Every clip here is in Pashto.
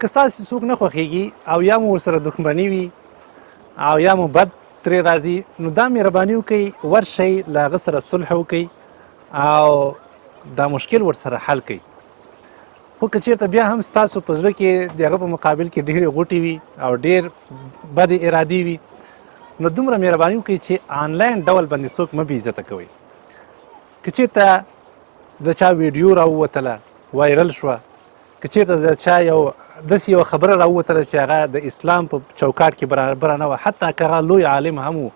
که ستاسې څوک نه خوښېږي او یا مو ورسره دښمني وي او یا مو بد ترې راځي، نو دا مهرباني وکئ ورشئ له هغه سره صلح وکئ او دا مشکل ورسره حل کړئ. خو که چېرته بیا هم ستاسو په زړه کې د هغه په مقابل کې ډېرې غوټې وي او ډېر بدې ارادې وي، نو دومره مهرباني وکړئ چې آنلاین ډول باندې څوک مه بې عزته کوئ. که چېرته د چا ویډیو راووتله وایرل شوه، که چېرته د چا داسې یوه خبره راووتله چې هغه د اسلام په چوکاټ کې برابره نه وه، حتی که هغه لوی عالم هم و،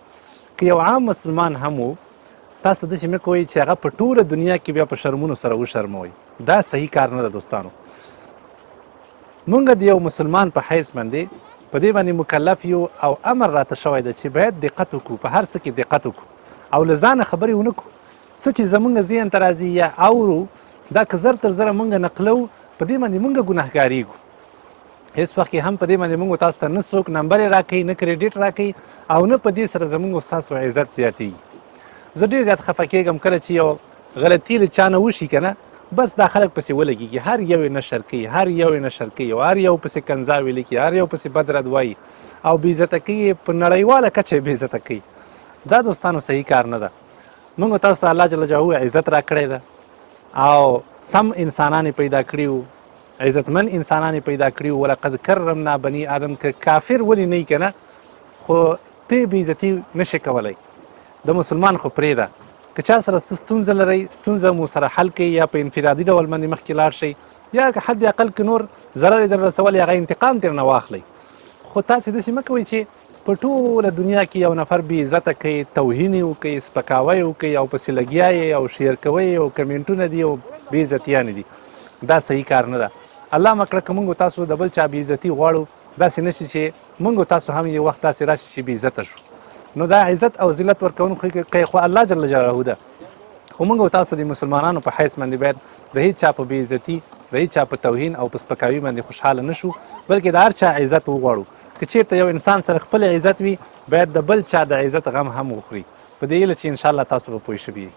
که یو عام مسلمان هم و، تاسو داسې مه کوئ چې هغه په ټوله دنیا کې بیا په شرمونو سره وشرموئ. دا صحیح کار نه ده دوستانو. مونږ د یو مسلمان په حیث باندې په دې باندې مکلف یو او امر راته شوی ده چې باید دقت وکړو، په هر څه کې دقت وکړو او له ځانه خبرې ونه کړو. څه چې زمونږ ذهن ته راځي یا اورو، دا که زر تر زره مونږ نقلو، په دې باندې مونږ ګناهګارېږو. هېڅ وخت کې هم په دې باندې مونږ تاسو ته نه څوک نمبر یې راکوي، نه کریډیټ راکوي او نه په دې سره زمونږ او ستاسو عزت زیاتېږي. زه ډېر زیات خفه کېږم کله چې یو غلطي له چا نه وشي که نه، بس دا خلک پسې ولګېږي، هر یو یې نشر کوي، هر یو یې نشر کوي او هر یو پسې کنځاوې لیکي، هر یو پسې بد رد وایي او بې عزته کوي، په نړیواله کچه یې بې عزته کوي. دا دوستانو صحیح کار نه ده. موږ تاسو ته الله جل جلاله عزت را کړی ده او سم انسانان یې پیدا کړي وو، عزتمن انسانان یې پیدا کړي وو. ولقد کرمنا بني آدم. که کافر ولې نه یي که نه، خو ته بې عزتي نشي کولی. د مسلمان خو پرېږده، که چا سره څه ستونزه لرئ، ستونزه مو سره حل کړئ یا په انفرادي ډول باندې مخکې لاړ شئ، یا که حد اقل که نور ضرر یې در رسولی هغه انتقام ترېنه واخلئ. خو تاسې داسې مه کوئ چې په ټوله دنیا کې یو نفر بې عزته کوي، توهین یې وکوئ، سپکاوی یې وکوئ او پسې لګیا یې او شیر کوئ او کمنټونه دي او بې عزتیانې دي. دا صحیح کار نه ده. الله مه کړه که موږ تاسو د بل چا بې عزتي غواړو، داسې نه شي چې موږ تاسو هم یو وخت داسې راشي چې بې عزته شو. نو دا عزت او ذلت ورکوونکی خو الله جل جلاله ده. خو موږ او تاسو د مسلمانانو په حیث باندې باید د هیڅ چا په بې عزتي، د هیڅ چا په توهین او په سپکاوي باندې خوشحاله نه شو، بلکې د هر چا عزت وغواړو. که چېرته یو انسان سره خپل عزت وي، باید د بل چا د عزت غم هم وخوري. په دې هیله چې انشاءالله تاسو به پوه شوي.